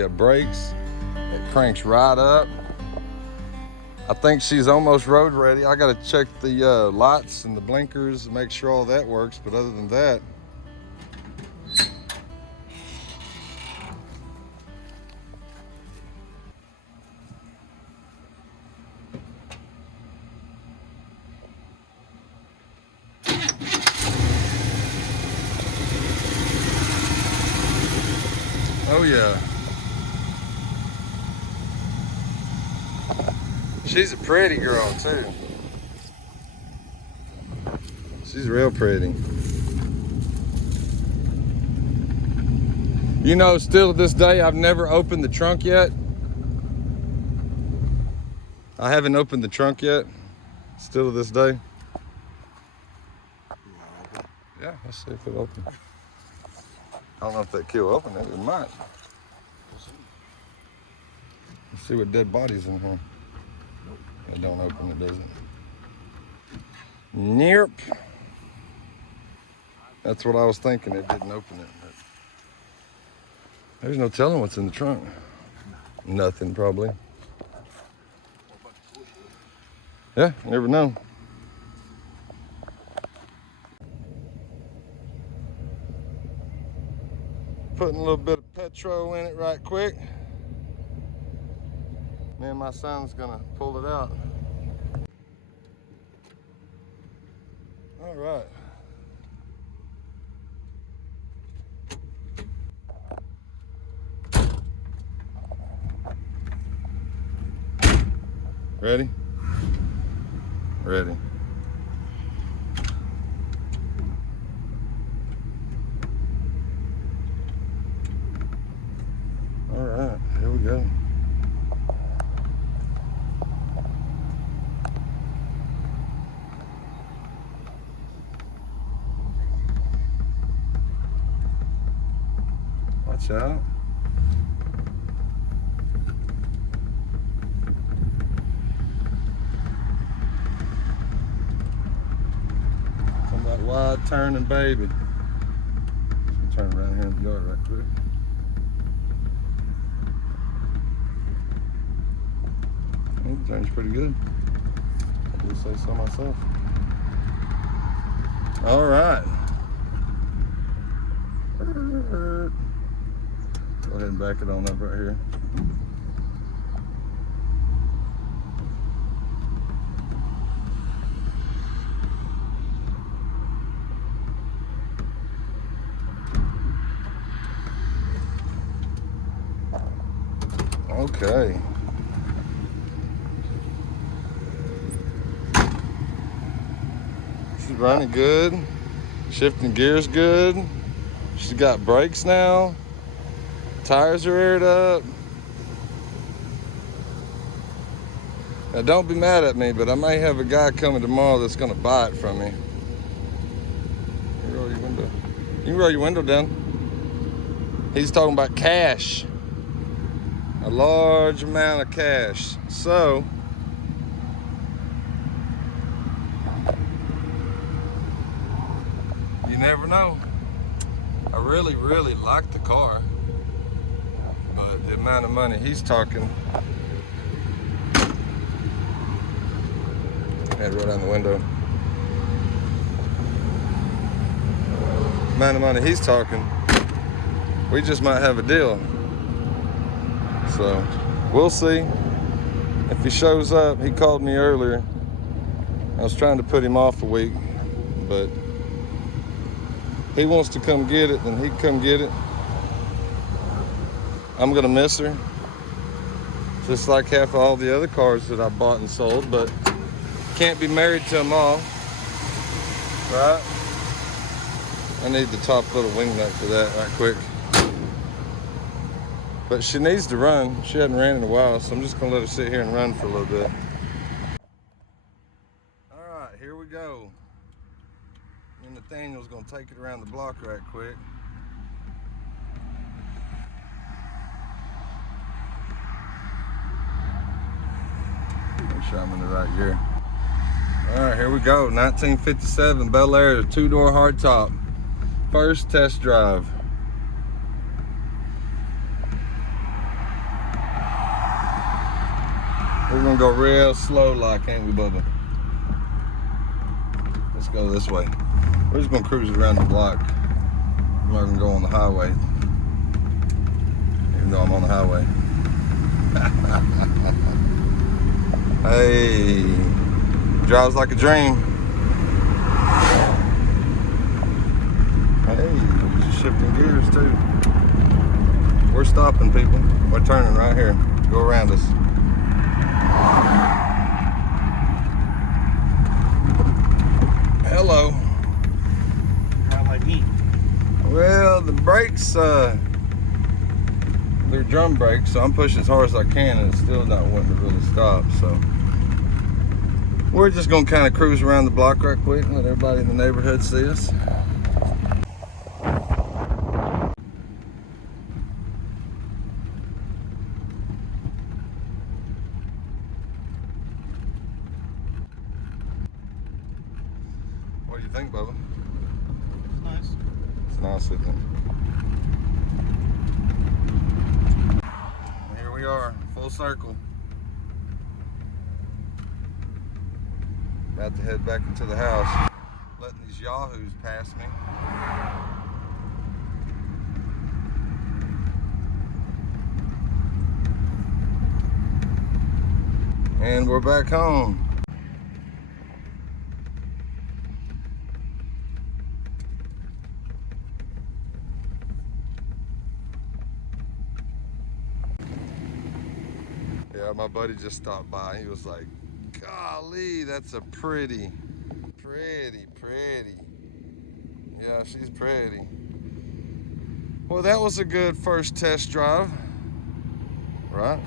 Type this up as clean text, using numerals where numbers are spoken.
We have brakes. It cranks right up. I think she's almost road ready. I gotta check the lights and the blinkers and make sure all that works, but other than that, oh yeah. She's a pretty girl too. She's real pretty. You know, still to this day, I've never opened the trunk yet. I haven't opened the trunk yet, still to this day. Yeah, let's see if it opens. I don't know if that key will open it, it might. Let's see what dead body's in here. It don't open it, does it? Nope. That's what I was thinking, it didn't open it. But there's no telling what's in the trunk. Nothing, probably. Yeah, you never know. Putting a little bit of petrol in it right quick. Me and my son's gonna pull it out. All right. Ready? Ready. All right, here we go. Watch out. Talking about wide turning, baby. Turn around here in the yard right quick. It turns pretty good. I do say so myself. All right. Go ahead and back it on up right here. Okay. She's running good. Shifting gears good. She's got brakes now. Tires are aired up. Now don't be mad at me, but I may have a guy coming tomorrow that's gonna buy it from me. You roll your window. You can roll your window down. He's talking about cash. A large amount of cash. So, you never know. I really, really like the car, but the amount of money he's talking. Had to roll down the window. The amount of money he's talking, we just might have a deal. So, we'll see. If he shows up, he called me earlier. I was trying to put him off a week, but he wants to come get it, then he can come get it. I'm gonna miss her, just like half of all the other cars that I bought and sold, but can't be married to them all, right? I need the top little wing nut for that right quick. But she needs to run. She hadn't ran in a while, so I'm just gonna let her sit here and run for a little bit. All right, here we go. And Nathaniel's gonna take it around the block right quick. Make sure I'm in the right gear. All right, here we go. 1957 Bel Air, 2-door hardtop. First test drive. We're gonna go real slow like, ain't we, Bubba? Let's go this way. We're just gonna cruise around the block. I'm not gonna go on the highway, even though I'm on the highway. Hey, drives like a dream. Hey, you're shifting gears too. We're stopping, people. We're turning right here. Go around us. Hello. How like me? Well, the brakes, they're drum brakes, so I'm pushing as hard as I can, and it's still not wanting to really stop. So we're just gonna kind of cruise around the block right quick and let everybody in the neighborhood see us. What do you think, Bubba? It's nice. It's nice, isn't it? Here we are, full circle. About to head back into the house. Letting these yahoos pass me. And we're back home. Yeah, my buddy just stopped by. He was like, golly, that's a pretty. Yeah, she's pretty. Well, that was a good first test drive, right?